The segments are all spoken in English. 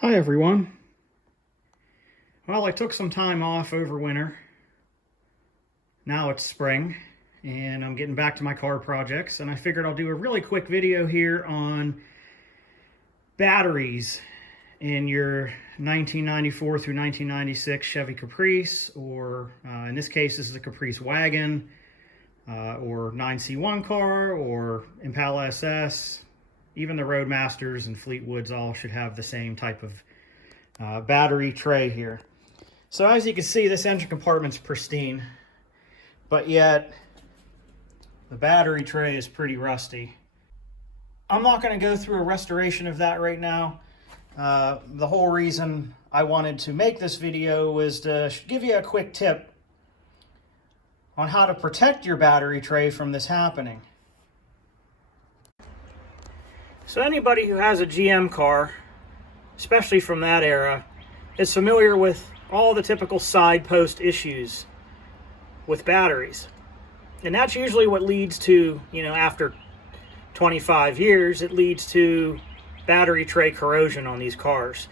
Hi everyone. Well, I took some time off over winter. Now it's spring and I'm getting back to my car projects, and I figured I'll do a really quick video here on batteries in your 1994 through 1996 Chevy Caprice, or in this case this is a Caprice wagon, or 9C1 car, or Impala SS. Even the Roadmasters and Fleetwoods all should have the same type of battery tray here. So as you can see, this engine compartment's pristine, but yet the battery tray is pretty rusty. I'm not going to go through a restoration of that right now. The whole reason I wanted to make this video was to give you a quick tip on how to protect your battery tray from this happening. So anybody who has a GM car, especially from that era, is familiar with all the typical side post issues with batteries. And that's usually what leads to, after 25 years, it leads to battery tray corrosion on these cars.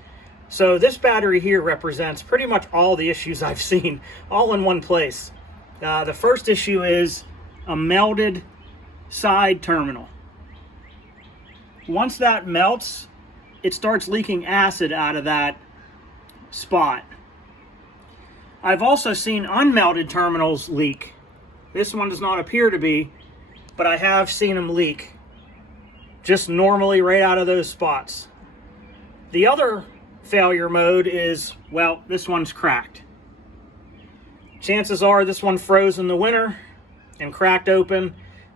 So this battery here represents pretty much all the issues I've seen, all in one place. The first issue is a melted side terminal. Once that melts, it starts leaking acid out of that spot. I've also seen unmelted terminals leak. This one does not appear to be, but I have seen them leak just normally right out of those spots. The other failure mode is, well, this one's cracked. Chances are this one froze in the winter and cracked open,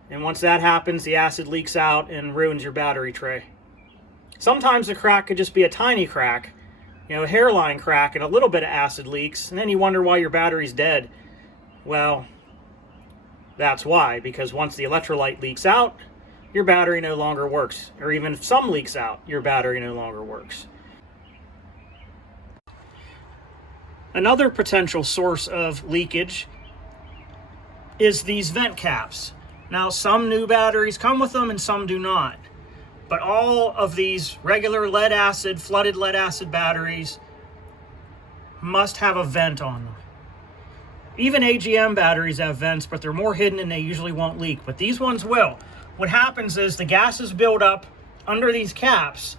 and once that happens, the acid leaks out and ruins your battery tray. Sometimes the crack could just be a tiny crack, a hairline crack, and a little bit of acid leaks, and then you wonder why your battery's dead. Well, that's why, because once the electrolyte leaks out, your battery no longer works. Or even if some leaks out, your battery no longer works. Another potential source of leakage is these vent caps. Now, some new batteries come with them and some do not. But all of these regular lead acid, flooded lead acid batteries must have a vent on them. Even AGM batteries have vents, but they're more hidden and they usually won't leak. But these ones will. What happens is the gases build up under these caps,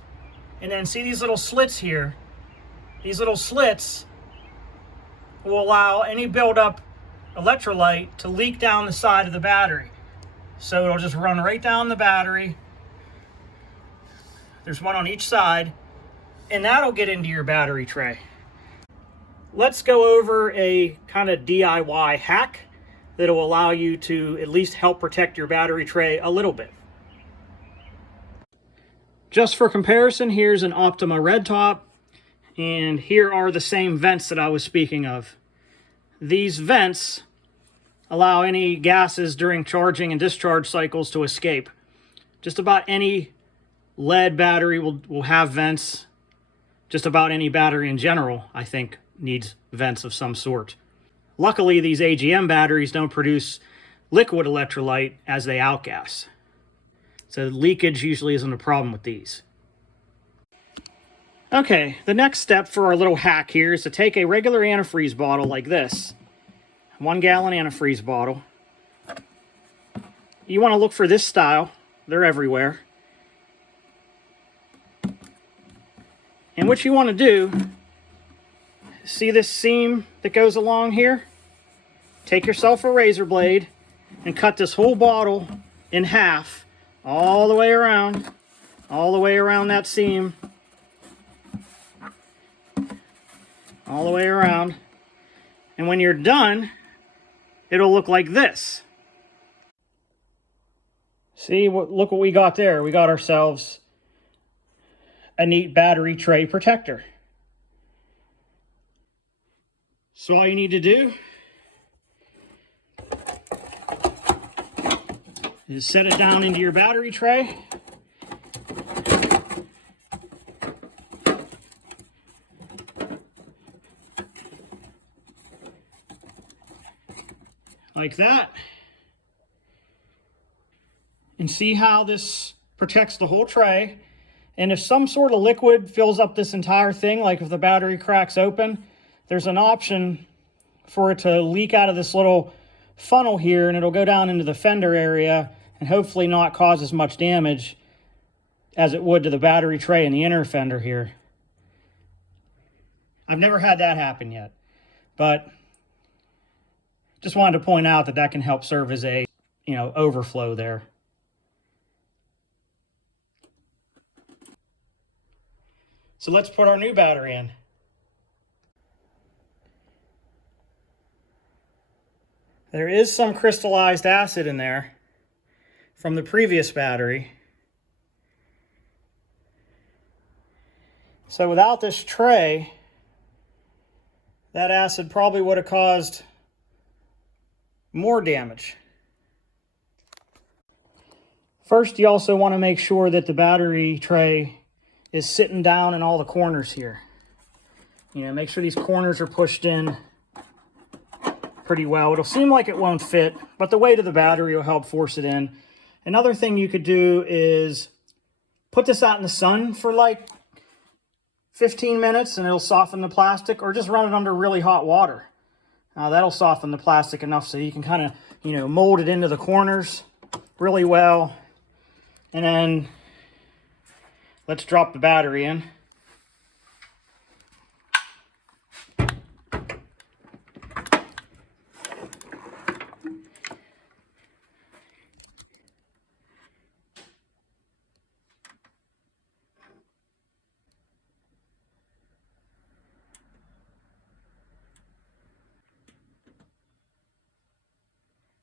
and then see these little slits here? These little slits will allow any buildup electrolyte to leak down the side of the battery. So it'll just run right down the battery. There's one on each side, and that'll get into your battery tray. Let's go over a kind of DIY hack that'll allow you to at least help protect your battery tray a little bit. Just for comparison, here's an Optima Red top, and here are the same vents that I was speaking of. These vents allow any gases during charging and discharge cycles to escape. Just about any lead battery will have vents. Just about any battery in general, I think, needs vents of some sort. Luckily, these AGM batteries don't produce liquid electrolyte as they outgas. So leakage usually isn't a problem with these. Okay, the next step for our little hack here is to take a regular antifreeze bottle like this. 1 gallon antifreeze bottle. You want to look for this style. They're everywhere. And what you want to do, see this seam that goes along here? Take yourself a razor blade and cut this whole bottle in half, all the way around that seam, all the way around. And when you're done, it'll look like this. See, look what we got there. We got ourselves a neat battery tray protector. So all you need to do is set it down into your battery tray. Like that. And see how this protects the whole tray. And if some sort of liquid fills up this entire thing, like if the battery cracks open, there's an option for it to leak out of this little funnel here, and it'll go down into the fender area and hopefully not cause as much damage as it would to the battery tray in the inner fender here. I've never had that happen yet, but just wanted to point out that that can help serve as a, overflow there. So let's put our new battery in. There is some crystallized acid in there from the previous battery. So without this tray, that acid probably would have caused more damage. First, you also want to make sure that the battery tray is sitting down in all the corners here. Make sure these corners are pushed in pretty well. It'll seem like it won't fit, but the weight of the battery will help force it in. Another thing you could do is put this out in the sun for like 15 minutes and it'll soften the plastic, or just run it under really hot water. That'll soften the plastic enough so you can kind of, mold it into the corners really well. And then let's drop the battery in.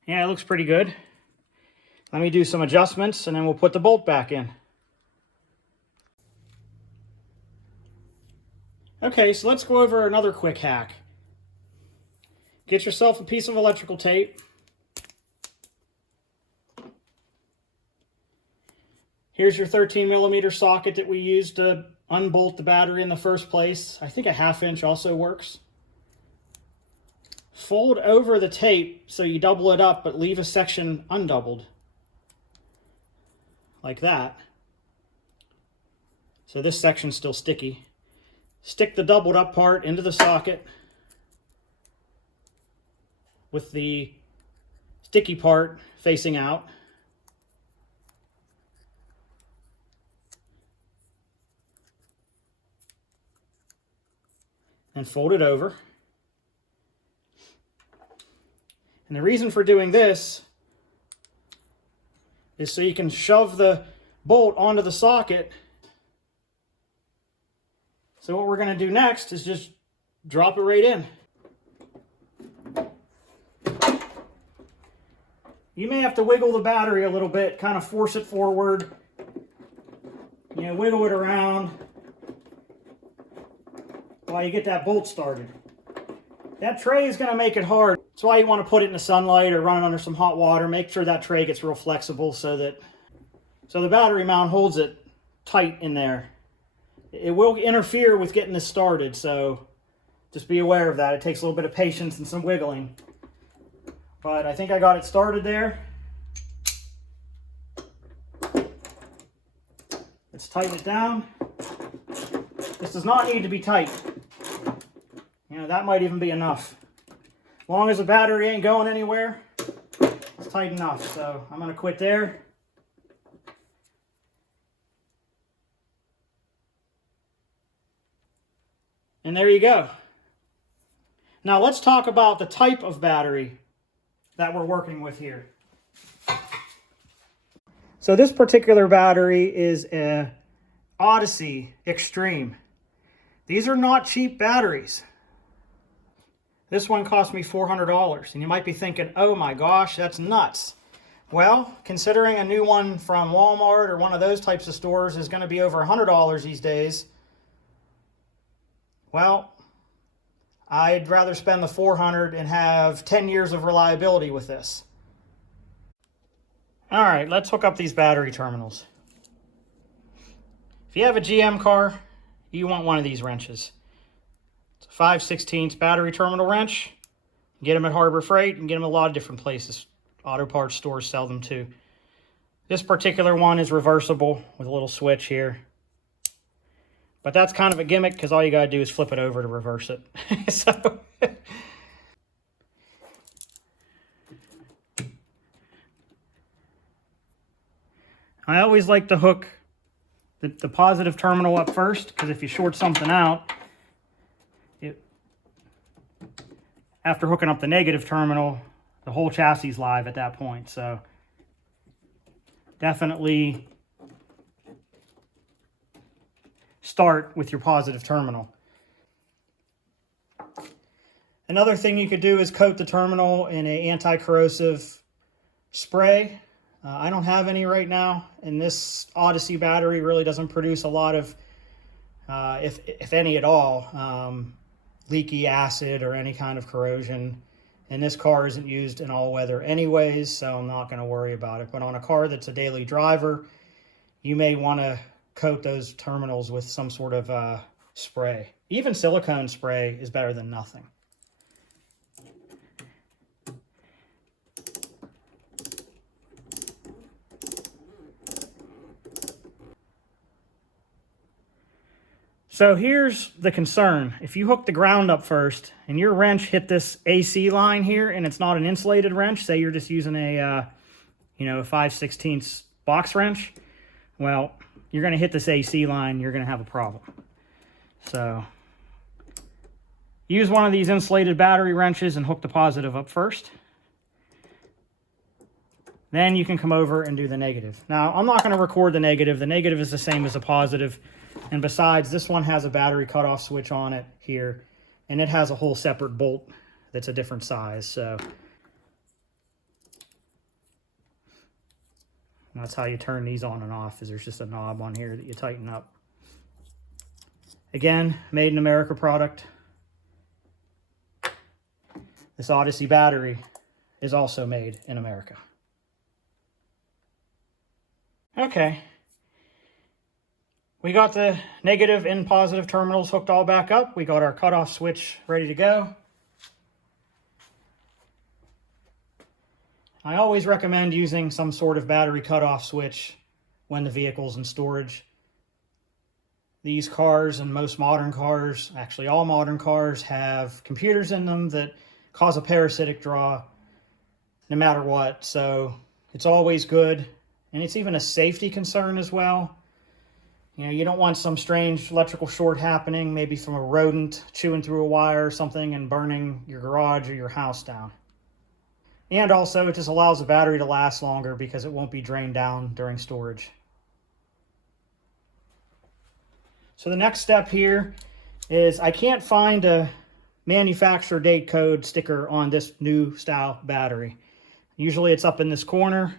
Yeah, it looks pretty good. Let me do some adjustments and then we'll put the bolt back in. Okay, so let's go over another quick hack. Get yourself a piece of electrical tape. Here's your 13mm socket that we used to unbolt the battery in the first place. I think a 1/2 inch also works. Fold over the tape so you double it up, but leave a section undoubled. Like that. So this section's still sticky. Stick the doubled up part into the socket with the sticky part facing out. And fold it over. And the reason for doing this is so you can shove the bolt onto the socket. So what we're going to do next is just drop it right in. You may have to wiggle the battery a little bit, kind of force it forward, wiggle it around while you get that bolt started. That tray is going to make it hard. That's why you want to put it in the sunlight or run it under some hot water. Make sure that tray gets real flexible so the battery mount holds it tight in there. It will interfere with getting this started, so just be aware of that. It takes a little bit of patience and some wiggling. But I think I got it started there. Let's tighten it down. This does not need to be tight. That might even be enough. As long as the battery ain't going anywhere, it's tight enough. So I'm going to quit there. And there you go. Now let's talk about the type of battery that we're working with here. So this particular battery is a Odyssey Extreme. These are not cheap batteries. This one cost me $400, and you might be thinking, oh my gosh, that's nuts. Well, considering a new one from Walmart or one of those types of stores is going to be over $100 these days, well, I'd rather spend the $400 and have 10 years of reliability with this. All right, let's hook up these battery terminals. If you have a GM car, you want one of these wrenches. It's a 5/16 battery terminal wrench. You get them at Harbor Freight and get them a lot of different places. Auto parts stores sell them too. This particular one is reversible with a little switch here. But that's kind of a gimmick because all you got to do is flip it over to reverse it. So I always like to hook the positive terminal up first, because if you short something out, after hooking up the negative terminal, the whole chassis is live at that point. So definitely start with your positive terminal. Another thing you could do is coat the terminal in an anti-corrosive spray. I don't have any right now, and this Odyssey battery really doesn't produce a lot of, if any at all, leaky acid or any kind of corrosion. And this car isn't used in all weather anyways, so I'm not going to worry about it. But on a car that's a daily driver, you may want to coat those terminals with some sort of spray. Even silicone spray is better than nothing. So here's the concern. If you hook the ground up first and your wrench hit this AC line here and it's not an insulated wrench, say you're just using a, a 5/16 box wrench, well, you're going to hit this AC line, you're going to have a problem. So use one of these insulated battery wrenches and hook the positive up first. Then you can come over and do the negative. Now, I'm not going to record the negative. The negative is the same as the positive. And besides, this one has a battery cutoff switch on it here, and it has a whole separate bolt that's a different size. So that's how you turn these on and off, is there's just a knob on here that you tighten up. Again, made in America product. This Odyssey battery is also made in America. Okay. We got the negative and positive terminals hooked all back up. We got our cutoff switch ready to go. I always recommend using some sort of battery cutoff switch when the vehicle's in storage. These cars and most modern cars, actually all modern cars, have computers in them that cause a parasitic draw no matter what. So it's always good. And it's even a safety concern as well. You don't want some strange electrical short happening, maybe from a rodent chewing through a wire or something and burning your garage or your house down. And also, it just allows the battery to last longer because it won't be drained down during storage. So the next step here is I can't find a manufacturer date code sticker on this new style battery. Usually it's up in this corner.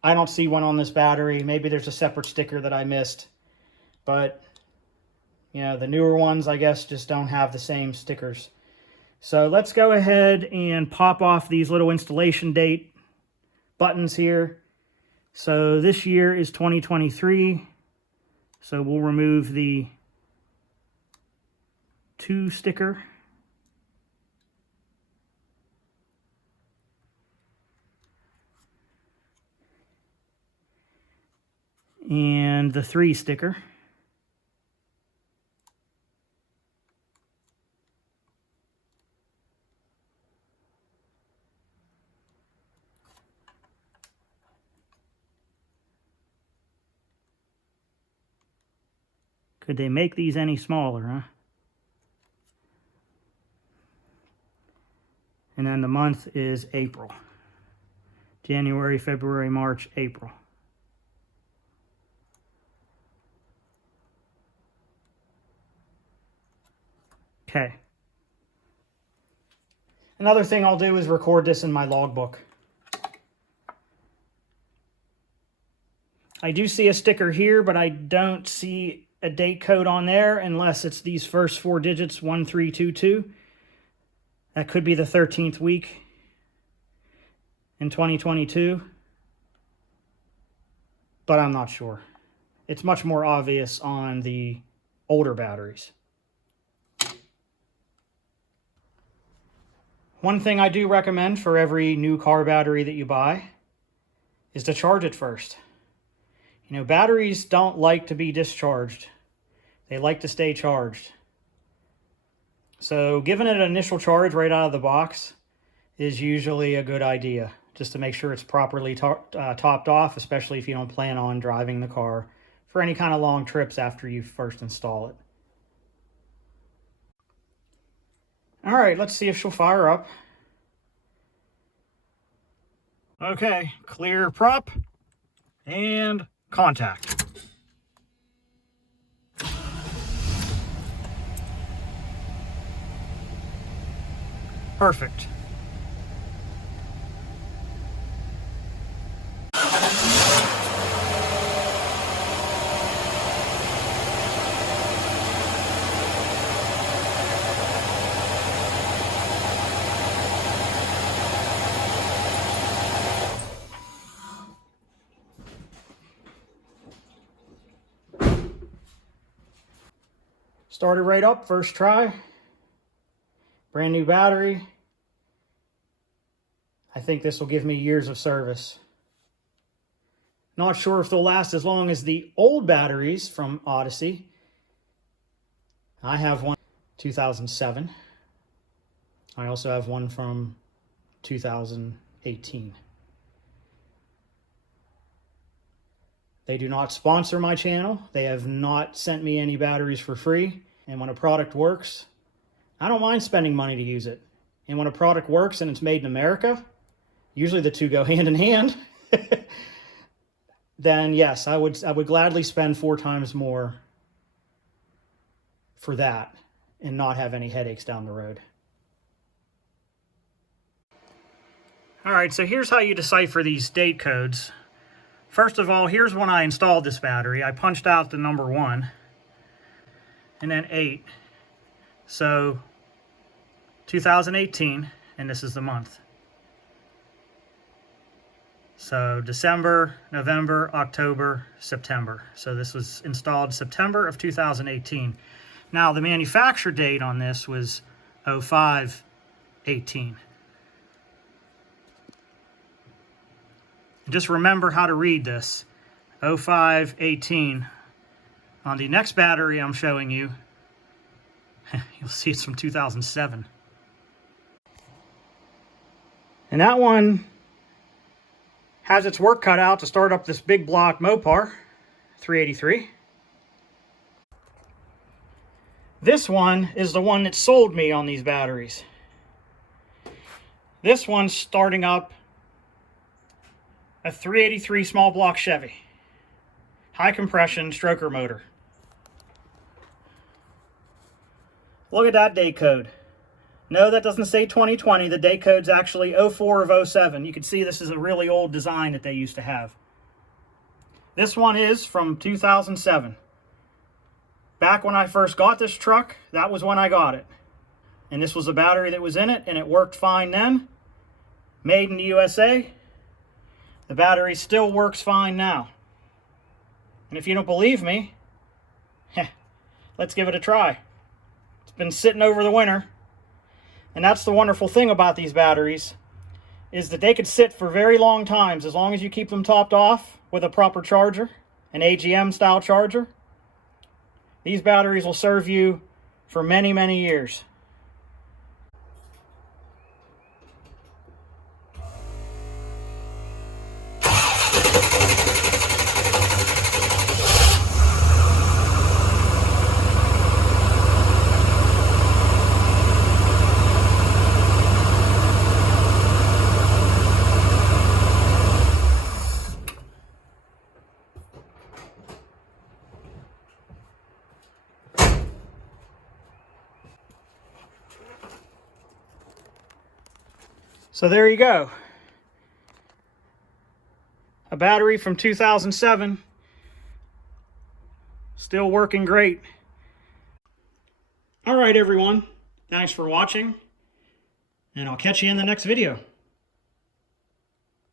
I don't see one on this battery. Maybe there's a separate sticker that I missed. But, the newer ones, I guess, just don't have the same stickers. So let's go ahead and pop off these little installation date buttons here. So this year is 2023. So we'll remove the 2 sticker. And the 3 sticker. Could they make these any smaller, huh? And then the month is April. January, February, March, April. Okay. Another thing I'll do is record this in my logbook. I do see a sticker here, but I don't see a date code on there unless it's these first 4 digits, 1322. That could be the 13th week in 2022, but I'm not sure. It's much more obvious on the older batteries. One thing I do recommend for every new car battery that you buy is to charge it first. You know, batteries don't like to be discharged. They like to stay charged. So giving it an initial charge right out of the box is usually a good idea, just to make sure it's properly topped off, especially if you don't plan on driving the car for any kind of long trips after you first install it. All right, let's see if she'll fire up. Okay, clear prop and contact. Perfect. Started right up, first try. Brand new battery. I think this will give me years of service. Not sure if they'll last as long as the old batteries from Odyssey. I have one 2007. I also have one from 2018. They do not sponsor my channel. They have not sent me any batteries for free. And when a product works, I don't mind spending money to use it. And when a product works and it's made in America, usually the two go hand in hand, then yes, I would gladly spend 4 times more for that and not have any headaches down the road. All right, so here's how you decipher these date codes. First of all, here's when I installed this battery. I punched out the number 1 and then 8. So 2018, and this is the month. So December, November, October, September. So this was installed September of 2018. Now the manufacture date on this was 05/18. Just remember how to read this. 05/18. On the next battery I'm showing you, you'll see it's from 2007. And that one has its work cut out to start up this big block Mopar 383. This one is the one that sold me on these batteries. This one's starting up a 383 small block Chevy. High compression stroker motor. Look at that date code. No, that doesn't say 2020. The date code's actually 04 of 07. You can see this is a really old design that they used to have. This one is from 2007. Back when I first got this truck, that was when I got it. And this was the battery that was in it, and it worked fine then. Made in the USA. The battery still works fine now. And if you don't believe me, let's give it a try. It's been sitting over the winter. And that's the wonderful thing about these batteries, is that they could sit for very long times as long as you keep them topped off with a proper charger, an AGM style charger. These batteries will serve you for many, many years. So there you go. A battery from 2007, still working great. All right, everyone. Thanks for watching, and I'll catch you in the next video.